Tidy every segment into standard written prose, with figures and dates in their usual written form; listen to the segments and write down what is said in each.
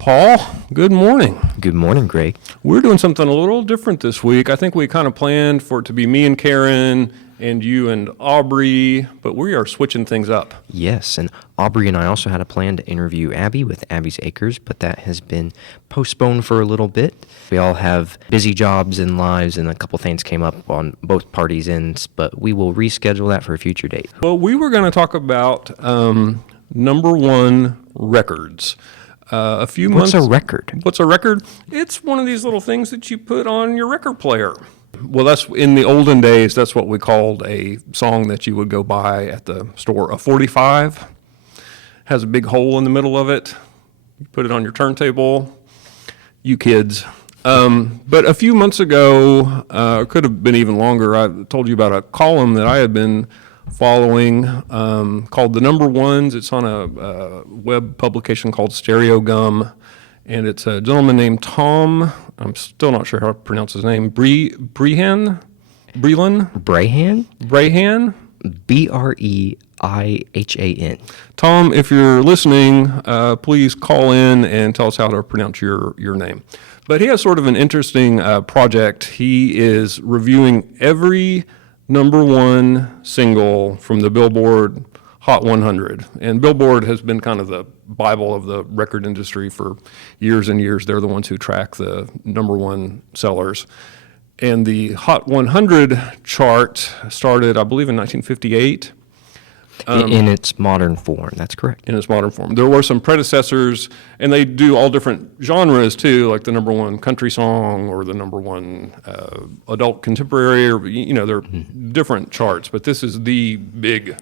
Paul, good morning. Good morning, Greg. We're doing something a little different this week. I think we kind of planned for it to be me and Karen and you and Aubrey, but we are switching things up. Yes, and Aubrey and I also had a plan to interview Abby with Abby's Acres, but that has been postponed for a little bit. We all have busy jobs and lives, and a couple things came up on both parties' ends, but we will reschedule that for a future date. Well, we were going to talk about number one records. A few months. What's a record? What's a record? It's one of these little things that you put on your record player. Well, that's in the olden days. That's what we called a song that you would go buy at the store. A 45 has a big hole in the middle of it. You put it on your turntable. You kids. But a few months ago, it could have been even longer. I told you about a column that I had been following called The Number Ones. It's on a web publication called Stereo Gum, and it's a gentleman named Tom. I'm still not sure how to pronounce his name. Brehan? Brahan? Brehihan. Tom, if you're listening, please call in and tell us how to pronounce your name. But he has sort of an interesting project. He is reviewing every number one single from the Billboard Hot 100. And Billboard has been kind of the Bible of the record industry for years and years. They're the ones who track the number one sellers. And the Hot 100 chart started, I believe, in 1958. In its modern form, that's correct. In its modern form. There were some predecessors, and they do all different genres too, like the number one country song or the number one adult contemporary, or they're different charts. But this is the big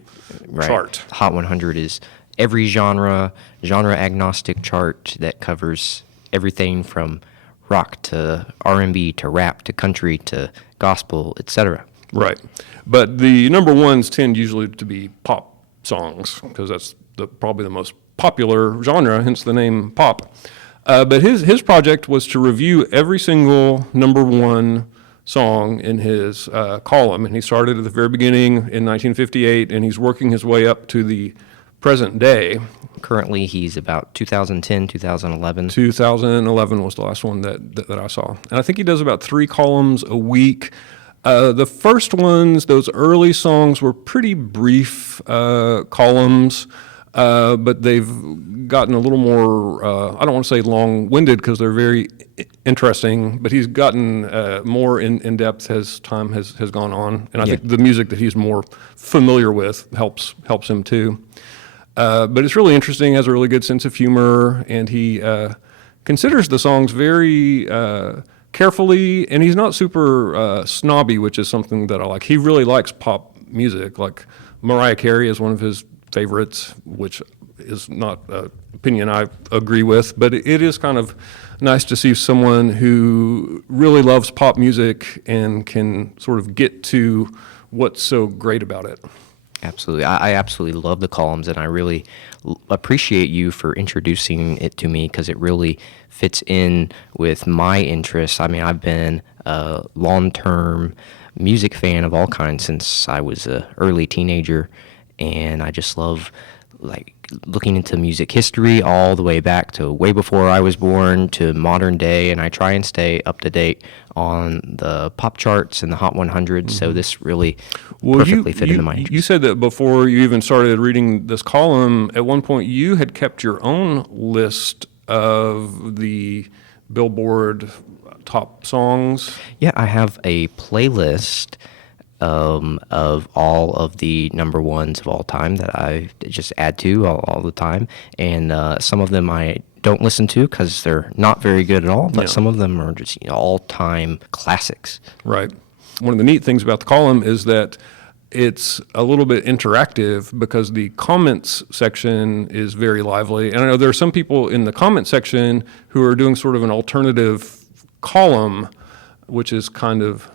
chart. Hot 100 is every genre agnostic chart that covers everything from rock to R&B to rap to country to gospel, etc. Right. But the number ones tend usually to be pop songs because that's probably the most popular genre, hence the name pop. But his project was to review every single number one song in his column. And he started at the very beginning in 1958, and he's working his way up to the present day. Currently, he's about 2010, 2011. 2011 was the last one that I saw. And I think he does about 3 columns a week. The first ones, those early songs, were pretty brief columns, but they've gotten a little more, I don't want to say long-winded because they're very interesting, but he's gotten more in depth as time has gone on. And I think the music that he's more familiar with helps him too. But it's really interesting, has a really good sense of humor, and he considers the songs very carefully, and he's not super snobby, which is something that I like. He really likes pop music. Like Mariah Carey is one of his favorites, which is not an opinion I agree with, but it is kind of nice to see someone who really loves pop music and can sort of get to what's so great about it. Absolutely. I absolutely love the columns, and I really appreciate you for introducing it to me because it really fits in with my interests. I mean, I've been a long-term music fan of all kinds since I was an early teenager, and I just love looking into music history all the way back to way before I was born to modern day, and I try and stay up to date on the pop charts and the Hot 100, so this really perfectly fit into my interest. You said that before you even started reading this column, at one point you had kept your own list of the Billboard top songs. Yeah, I have a playlist of all of the number ones of all time that I just add to all the time, and some of them I don't listen to because they're not very good at all, but some of them are just all-time classics. Right. One of the neat things about the column is that it's a little bit interactive because the comments section is very lively, and I know there are some people in the comment section who are doing sort of an alternative column, which is kind of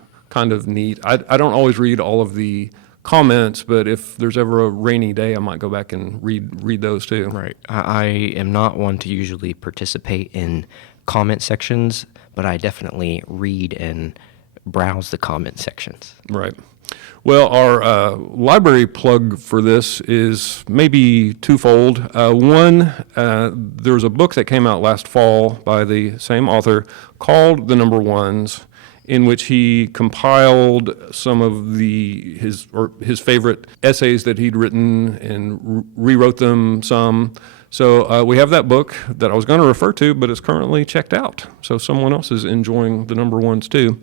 neat. I don't always read all of the comments, but if there's ever a rainy day, I might go back and read those too. Right. I am not one to usually participate in comment sections, but I definitely read and browse the comment sections. Right. Well, our library plug for this is maybe twofold. One, there's a book that came out last fall by the same author called The Number Ones, in which he compiled some of his favorite essays that he'd written and rewrote them some. So we have that book that I was going to refer to, but it's currently checked out. So someone else is enjoying The Number Ones too.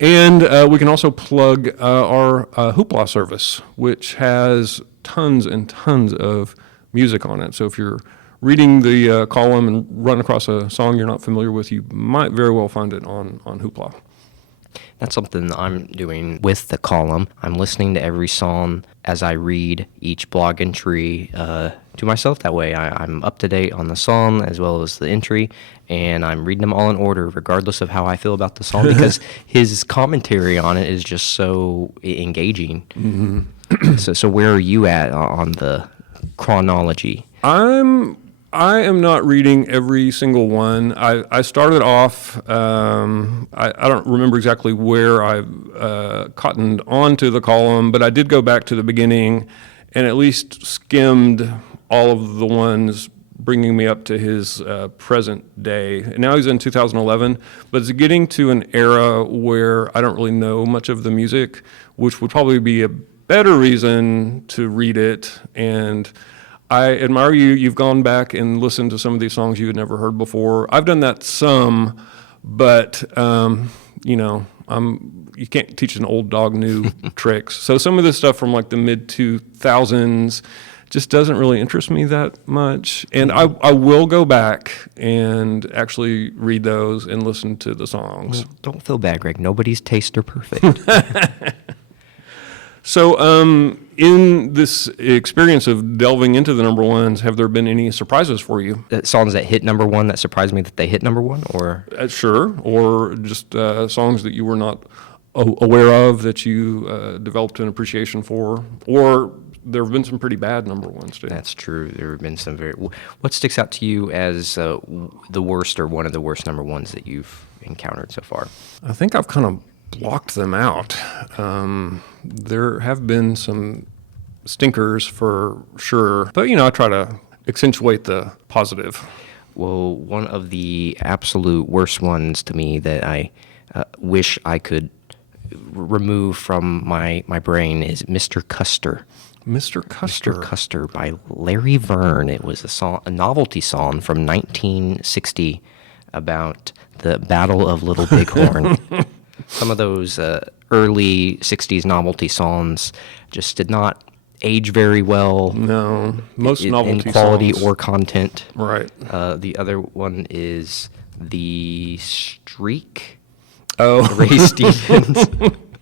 And we can also plug our Hoopla service, which has tons and tons of music on it. So if you're reading the column and run across a song you're not familiar with, you might very well find it on Hoopla. That's something I'm doing with the column. I'm listening to every song as I read each blog entry to myself. That way I'm up to date on the song as well as the entry, and I'm reading them all in order regardless of how I feel about the song because his commentary on it is just so engaging. Mm-hmm. So where are you at on the chronology? I am not reading every single one. I started off, I don't remember exactly where I cottoned onto the column, but I did go back to the beginning and at least skimmed all of the ones bringing me up to his present day. And now he's in 2011, but it's getting to an era where I don't really know much of the music, which would probably be a better reason to read it. And I admire you. You've gone back and listened to some of these songs you had never heard before. I've done that some, but you can't teach an old dog new tricks. So some of this stuff from like the mid 2000s just doesn't really interest me that much. And I will go back and actually read those and listen to the songs. Well, don't feel bad, Greg. Nobody's tastes are perfect. So, in this experience of delving into the number ones, have there been any surprises for you? Songs that hit number one that surprised me that they hit number one, or Sure, or just songs that you were not aware of that you developed an appreciation for, or there have been some pretty bad number ones too. That's true. There have been some very. What sticks out to you as the worst or one of the worst number ones that you've encountered so far? I think I've kind of blocked them out. There have been some stinkers for sure, but I try to accentuate the positive. Well, one of the absolute worst ones to me that I wish I could remove from my brain is Mr. Custer. Mr. Custer. Mr. Custer by Larry Verne. It was a novelty song from 1960 about the Battle of Little Bighorn. Some of those early 60s novelty songs just did not age very well. No, most novelty in quality songs. or content. Right. The other one is The Streak. Oh. Ray Stevens.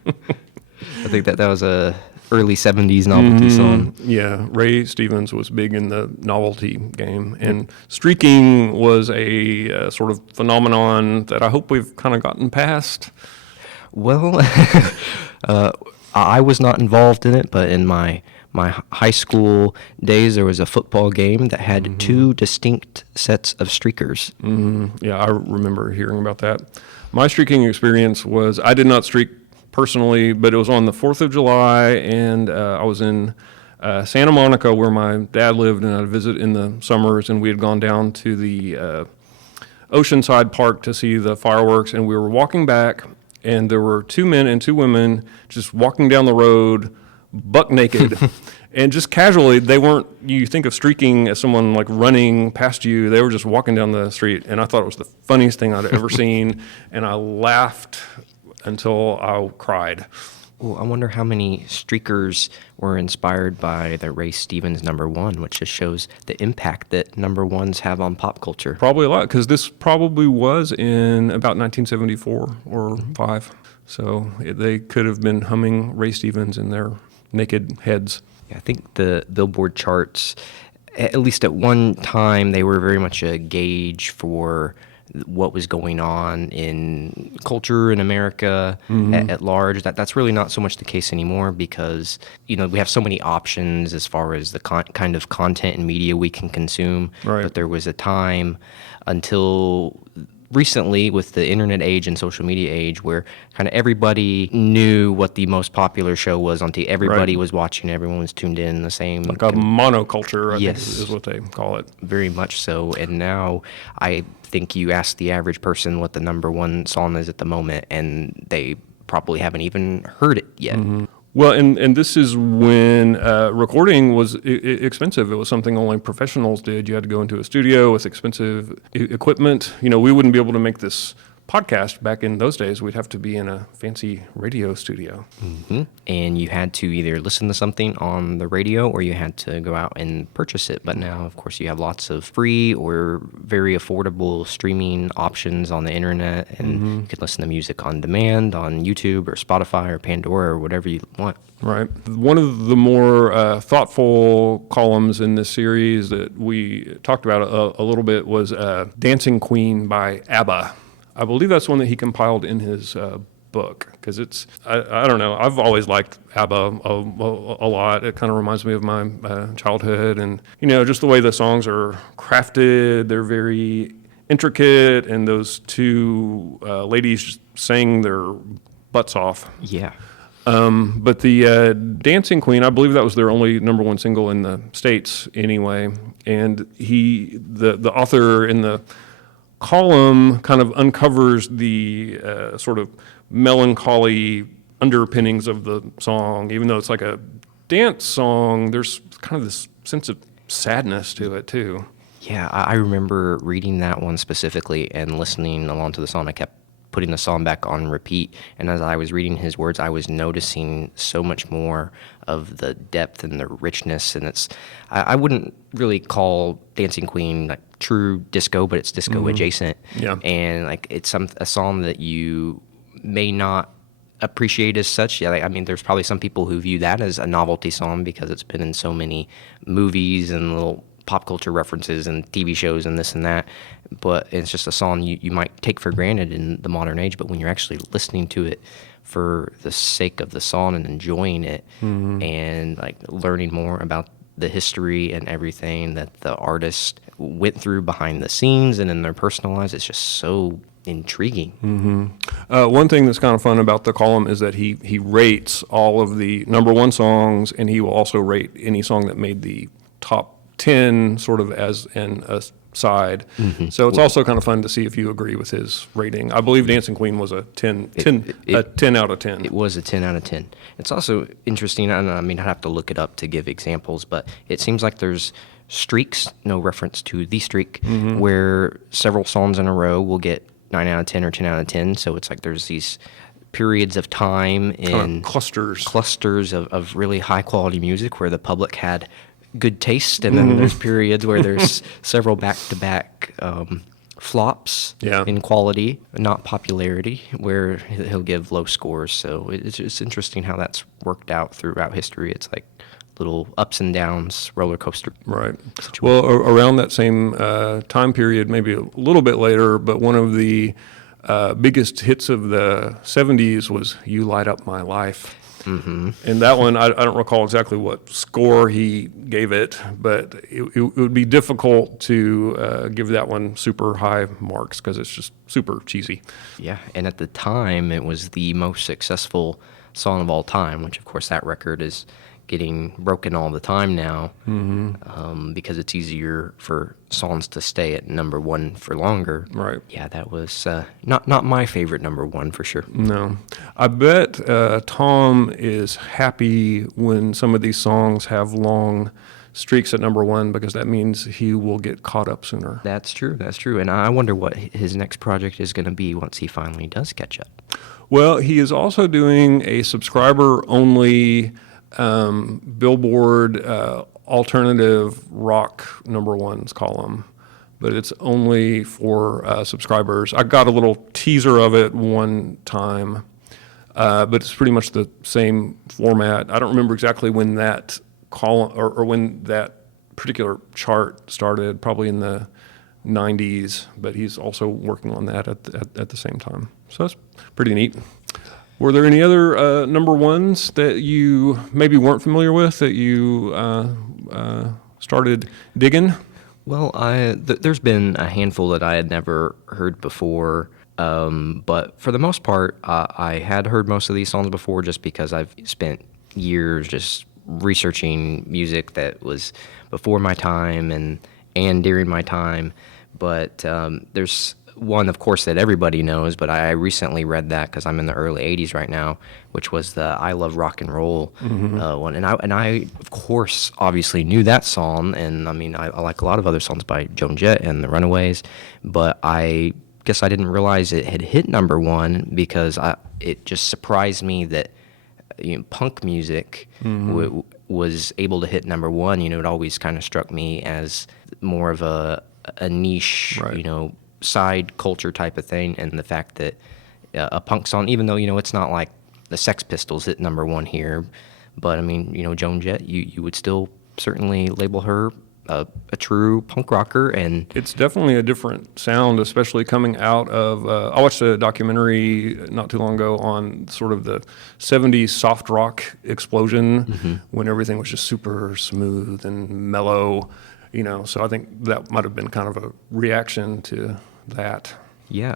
I think that was a early 70s novelty song. Yeah, Ray Stevens was big in the novelty game, and streaking was a sort of phenomenon that I hope we've kind of gotten past. Well, I was not involved in it, but in my high school days, there was a football game that had two distinct sets of streakers. Yeah, I remember hearing about that. My streaking experience was, I did not streak personally, but it was on the 4th of July, and I was in Santa Monica where my dad lived, and I'd visit in the summers, and we had gone down to the Oceanside Park to see the fireworks, and we were walking back, and there were two men and two women just walking down the road, buck naked, and just casually. They weren't, you think of streaking as someone like running past you, they were just walking down the street, and I thought it was the funniest thing I'd ever seen, and I laughed until I cried. Well, I wonder how many streakers were inspired by the Ray Stevens number one, which just shows the impact that number ones have on pop culture. Probably a lot, because this probably was in about 1974 or 5. So they could have been humming Ray Stevens in their naked heads. Yeah, I think the Billboard charts, at least at one time, they were very much a gauge for what was going on in culture in America at large. That's really not so much the case anymore because, we have so many options as far as the kind of content and media we can consume. Right. But there was a time until recently with the internet age and social media age, where kind of everybody knew what the most popular show was on TV. Everybody Right. was watching, everyone was tuned in the same. Like a monoculture, I think Yes. is what they call it. Very much so. And now I think you ask the average person what the number one song is at the moment, and they probably haven't even heard it yet. Well, and this is when recording was expensive. It was something only professionals did. You had to go into a studio with expensive equipment. You know, we wouldn't be able to make this podcast back in those days. We'd have to be in a fancy radio studio. And you had to either listen to something on the radio or you had to go out and purchase it. But now, of course, you have lots of free or very affordable streaming options on the internet, and you can listen to music on demand on YouTube or Spotify or Pandora or whatever you want. Right. One of the more thoughtful columns in this series that we talked about a little bit was Dancing Queen by ABBA. I believe that's one that he compiled in his book, because it's, I don't know, I've always liked ABBA a lot. It kind of reminds me of my childhood, and, you know, just the way the songs are crafted, they're very intricate, and those two ladies just sang their butts off. Yeah. But the Dancing Queen, I believe that was their only number one single in the States anyway, and the author in the column kind of uncovers the sort of melancholy underpinnings of the song. Even though it's like a dance song, there's kind of this sense of sadness to it too. Yeah, I remember reading that one specifically and listening along to the song. I kept putting the song back on repeat, and as I was reading his words, I was noticing so much more of the depth and the richness. And it's, I wouldn't really call Dancing Queen like true disco, but it's disco adjacent. Yeah. And like it's a song that you may not appreciate as such. Yeah, like, I mean, there's probably some people who view that as a novelty song because it's been in so many movies and little pop culture references and TV shows and this and that. But it's just a song you might take for granted in the modern age. But when you're actually listening to it for the sake of the song and enjoying it and like learning more about the history and everything that the artist went through behind the scenes and in their personal lives, it's just so intriguing. One thing that's kind of fun about the column is that he rates all of the number one songs, and he will also rate any song that made the top 10 sort of as an aside. So it's also kind of fun to see if you agree with his rating. I believe Dancing Queen was a 10 out of 10. It was a 10 out of 10. It's also interesting, and I mean, I'd have to look it up to give examples, but it seems like there's streaks, no reference to the streak, where several songs in a row will get 9 out of 10 or 10 out of 10. So it's like there's these periods of time in clusters of really high quality music where the public had good taste, and then there's periods where there's several back-to-back flops in quality, not popularity, where he'll give low scores. So it's interesting how that's worked out throughout history. It's like little ups and downs, roller coaster. Right. Well, around that same time period, maybe a little bit later, but one of the biggest hits of the 70s was You Light Up My Life. And that one, I don't recall exactly what score he gave it, but it would be difficult to give that one super high marks because it's just super cheesy. Yeah, and at the time, it was the most successful song of all time, which, of course, that record is getting broken all the time now because it's easier for songs to stay at number one for longer. Right. Yeah, that was not my favorite number one for sure. No. I bet Tom is happy when some of these songs have long streaks at number one, because that means he will get caught up sooner. That's true. And I wonder what his next project is going to be once he finally does catch up. Well, he is also doing a subscriber-only Billboard alternative rock number ones column, but it's only for subscribers. I got a little teaser of it one time, but it's pretty much the same format. I don't remember exactly when that column or when that particular chart started, probably in the 90s, but he's also working on that at the same time. So that's pretty neat. Were there any other number ones that you maybe weren't familiar with that you started digging? Well, there's been a handful that I had never heard before, but for the most part, I had heard most of these songs before just because I've spent years just researching music that was before my time and during my time. But there's one, of course, that everybody knows, but I recently read that because I'm in the early '80s right now, which was the "I Love Rock and Roll" one, and I of course obviously knew that song, and I mean I like a lot of other songs by Joan Jett and the Runaways, but I guess I didn't realize it had hit number one because it just surprised me that punk music was able to hit number one. It always kind of struck me as more of a niche, Right. side culture type of thing, and the fact that a punk song, even though it's not like the Sex Pistols hit number one here, but I mean, Joan Jett, you would still certainly label her a true punk rocker, and It's definitely a different sound, especially coming out of. I watched a documentary not too long ago on sort of the '70s soft rock explosion when everything was just super smooth and mellow. So I think that might have been kind of a reaction to that. yeah,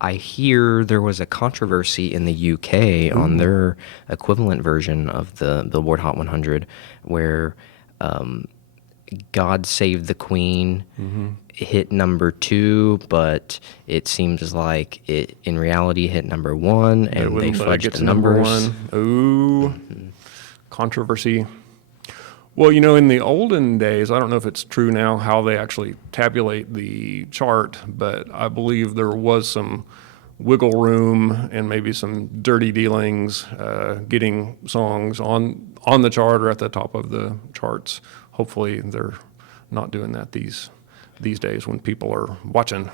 I hear there was a controversy in the UK on their equivalent version of the Billboard Hot 100 where God Save the Queen hit number two, but it seems like it in reality hit number one, It and they wouldn't let it fudged get the to number numbers. one. Ooh, controversy. Well, in the olden days, I don't know if it's true now how they actually tabulate the chart, but I believe there was some wiggle room and maybe some dirty dealings getting songs on the chart or at the top of the charts. Hopefully, they're not doing that these days when people are watching.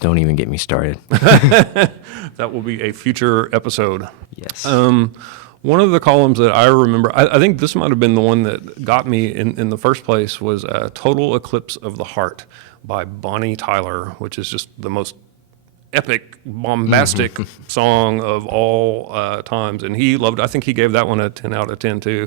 Don't even get me started. That will be a future episode. Yes. One of the columns that I remember, I think this might have been the one that got me in the first place, was Total Eclipse of the Heart by Bonnie Tyler, which is just the most epic, bombastic song of all times. And he loved, I think he gave that one a 10 out of 10 too,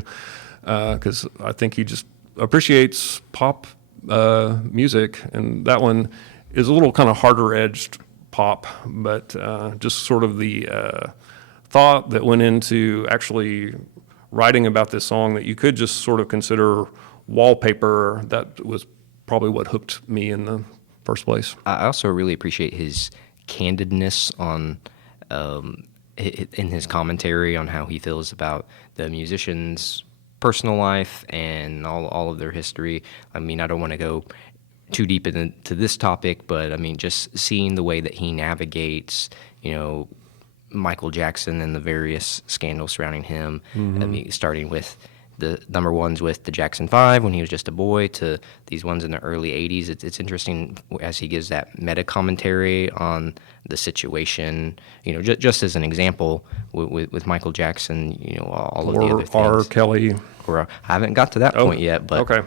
because I think he just appreciates pop music. And that one is a little kind of harder edged pop, but just sort of the thought that went into actually writing about this song that you could just sort of consider wallpaper. That was probably what hooked me in the first place. I also really appreciate his candidness on in his commentary on how he feels about the musicians' personal life and all of their history. I mean, I don't want to go too deep into this topic, but I mean, just seeing the way that he navigates, Michael Jackson and the various scandals surrounding him. I mean, starting with the number ones with the Jackson 5 when he was just a boy to these ones in the early '80s. It's interesting as he gives that meta commentary on the situation. Just as an example with Michael Jackson, all of the other things. R. Kelly. Or I haven't got to that point yet, but Okay.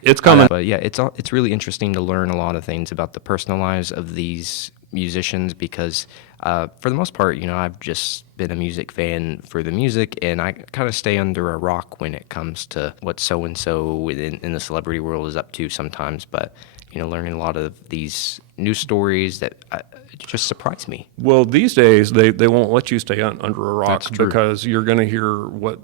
It's coming. but yeah, it's really interesting to learn a lot of things about the personal lives of these musicians because for the most part, I've just been a music fan for the music, and I kind of stay under a rock when it comes to what so-and-so in the celebrity world is up to sometimes. But, learning a lot of these news stories that just surprise me. Well, these days they won't let you stay under a rock That's true. because you're going to hear what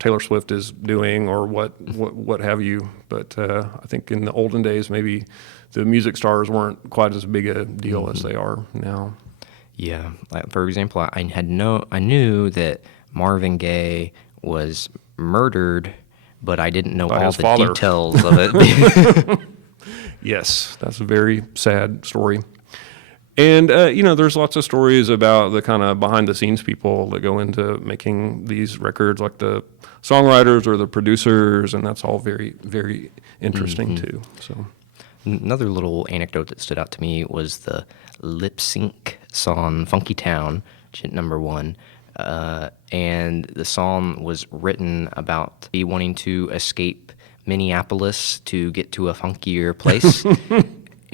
Taylor Swift is doing or what have you. But I think in the olden days maybe the music stars weren't quite as big a deal as they are now. Yeah, like for example, I knew that Marvin Gaye was murdered, but I didn't know By all his the father. details of it. Yes, that's a very sad story. And, there's lots of stories about the kind of behind the scenes people that go into making these records, like the songwriters or the producers, and that's all very, very interesting too. So, Another little anecdote that stood out to me was the lip sync song "Funky Town," which hit number one. And the song was written about me wanting to escape Minneapolis to get to a funkier place.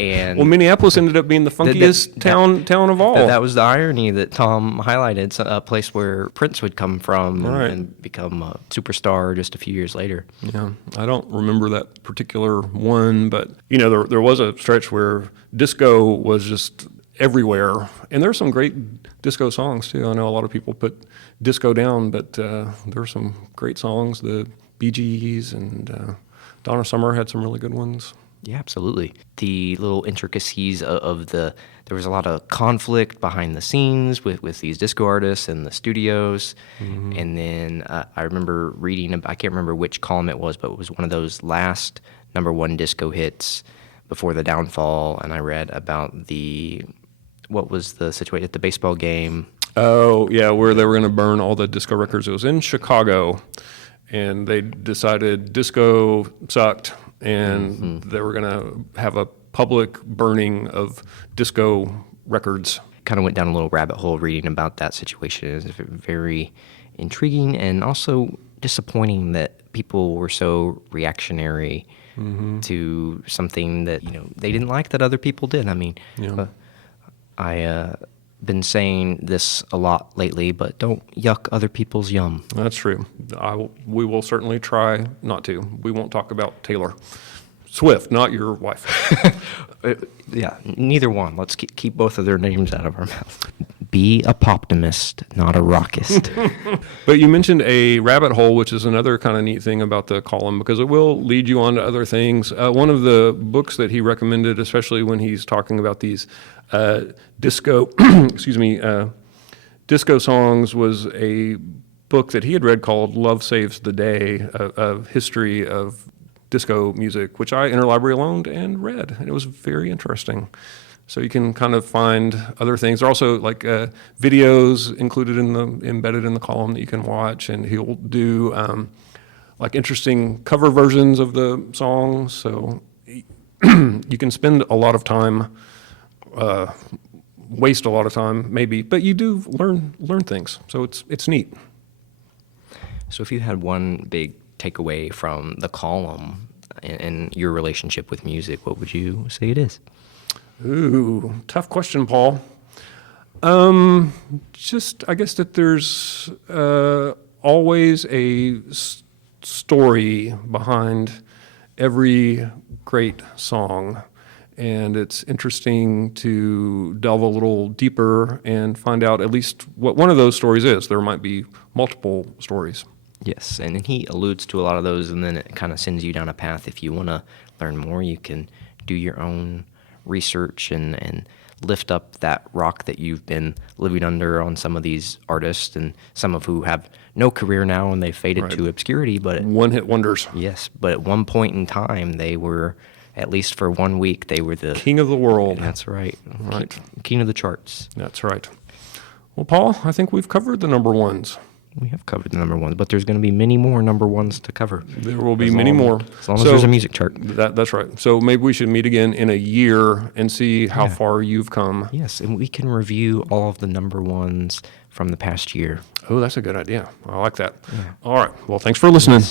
And Well, Minneapolis ended up being the funkiest town of all. that was the irony that Tom highlighted. It's a place where Prince would come from Right. and become a superstar just a few years later. Yeah, I don't remember that particular one, but there was a stretch where disco was just everywhere, and there's some great disco songs too. I know a lot of people put disco down, but there are some great songs. The Bee Gees and Donna Summer had some really good ones. Yeah, absolutely. The little intricacies there was a lot of conflict behind the scenes with these disco artists and the studios. And then I remember reading, I can't remember which column it was, but it was one of those last #1 disco hits before the downfall. And I read about what was the situation at the baseball game. Oh, yeah, where they were going to burn all the disco records. It was in Chicago, and they decided disco sucked, and they were going to have a public burning of disco records. Kind of went down a little rabbit hole reading about that situation. It was very intriguing and also disappointing that people were so reactionary to something that they didn't like that other people did. I mean, Yeah. I been saying this a lot lately, but don't yuck other people's yum. That's true. We will certainly try not to. We won't talk about Taylor Swift, not your wife. Yeah, neither one. Let's keep both of their names out of our mouth. Be a poptimist, not a rockist. But you mentioned a rabbit hole, which is another kind of neat thing about the column, because it will lead you on to other things. One of the books that he recommended, especially when he's talking about these disco, disco songs, was a book that he had read called Love Saves the Day, a history of disco music, which I interlibrary loaned and read, and it was very interesting. So you can kind of find other things. There are also like videos embedded in the column that you can watch, and he'll do like interesting cover versions of the songs. So you can spend a lot of time, waste a lot of time maybe, but you do learn things. So it's neat. So if you had one big takeaway from the column and your relationship with music, what would you say it is? Ooh, tough question, Paul. Just, I guess that there's always a story behind every great song. And it's interesting to delve a little deeper and find out at least what one of those stories is. There might be multiple stories. Yes, and he alludes to a lot of those, and then it kind of sends you down a path. If you want to learn more, you can do your own research and lift up that rock that you've been living under on some of these artists, and some of who have no career now and they faded Right. to obscurity. But One-hit wonders. yes, but at one point in time, they were, at least for 1 week, they were the King of the world. That's right. Right. King of the charts. That's right. Well, Paul, I think we've covered the number ones. We have covered the #1s, but there's going to be many more #1s to cover. There will be many more. As long as there's a music chart. That's right. So maybe we should meet again in a year and see how far you've come. Yes, and we can review all of the #1s from the past year. Oh, that's a good idea. I like that. All right. Well, thanks for listening.